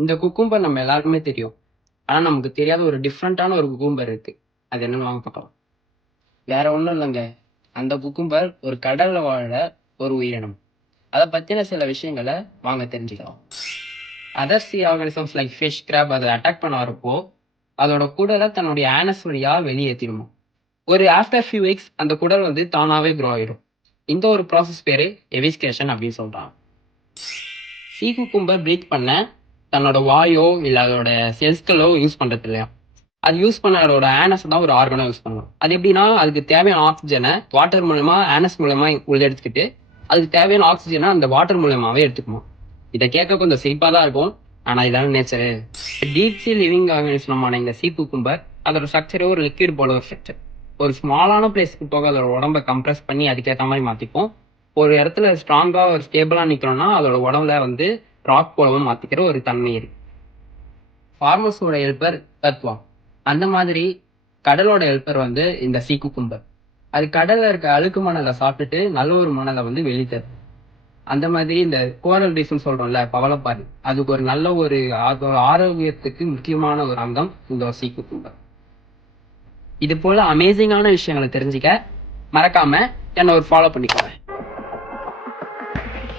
இந்த குக்கும்பர் நம்ம எல்லாருக்குமே தெரியும். ஆனா நமக்கு தெரியாத ஒரு டிஃப்ரெண்டான ஒரு குக்கும்பர் இருக்கு. அது என்னன்னு வாங்க பார்க்கலாம். வேற ஒண்ணும் இல்லைங்க. அந்த குக்கும்பர் ஒரு கடல்ல வாழ ஒரு உயிரினம். அதை பத்தின சில விஷயங்களை வாங்க தெரிஞ்சுக்கலாம். Other sea organisms like fish, crab அதை அட்டாக் பண்ண வரப்போ அதோட குடலை தன்னுடைய ஆனஸ் வழியா வெளியேற்றிடுமா. ஒரு ஆஃப்டர் ஃபியூ வீக்ஸ் அந்த குடல் வந்து தானாவே க்ரோ ஆயிடும். இந்த ஒரு ப்ராசஸ் பேரு எவிஸ்கேஷன் அப்படின்னு சொல்றாங்க. சீ குக்கும்பர் ப்ரீத் பண்ண தன்னோட வாயோ இல்ல அதோட செல்ஸ்களோ யூஸ் பண்றது இல்லையா. அது யூஸ் பண்ண அதோட ஆனஸ் தான் ஒரு ஆர்கனா யூஸ் பண்ணும். அது எப்படின்னா அதுக்கு தேவையான ஆக்சிஜனை வாட்டர் மூலமா ஆனஸ் மூலமா உள்ள எடுத்துக்கிட்டு அதுக்கு தேவையான ஆக்சிஜனை அந்த வாட்டர் மூலமாவே எடுத்துக்கணும். இதை கேட்க கொஞ்சம் சிரிப்பா தான் இருக்கும். ஆனா இதான நேச்சரு. டீப் சி லிவிங் ஆர்கானிசமான இந்த சீ குக்கும்பர் அதோட ஸ்ட்ரக்சரே ஒரு லிக்விட் போல ஒரு ஸ்ட்ரக்சர். ஒரு ஸ்மாலான பிளேஸ்க்கு போக அதோட உடம்ப கம்ப்ரஸ் பண்ணி அதுக்கேற்ற மாதிரி மாத்திக்கும். ஒரு இடத்துல ஸ்ட்ராங்கா ஒரு ஸ்டேபிளா நிக்கணும்னா அதோட உடம்புல வந்து ராக் போலவும் மாத்திக்கிற ஒரு தன்மை இருக்கு. ஃபார்மர்ஸோட ஹெல்ப்பர் எர்த்வார்ம். அந்த மாதிரி கடலோட ஹெல்ப்பர் வந்து இந்த சீ குக்கும்பர். அது கடல்ல இருக்க அழுக்கு மணலை சாப்பிட்டுட்டு நல்ல ஒரு மணலை வந்து வெளித்தரும். அந்த மாதிரி இந்த கோரல் ரீஃப்னு சொல்றோம்ல பவளப்பாறை, அதுக்கு ஒரு நல்ல ஒரு அதோட ஆரோக்கியத்துக்கு முக்கியமான ஒரு அங்கம் இந்த சீ குக்கும்பர். இது போல அமேசிங்கான விஷயங்களை தெரிஞ்சுக்க மறக்காம என்ன ஒரு ஃபாலோ பண்ணிக்கோங்க.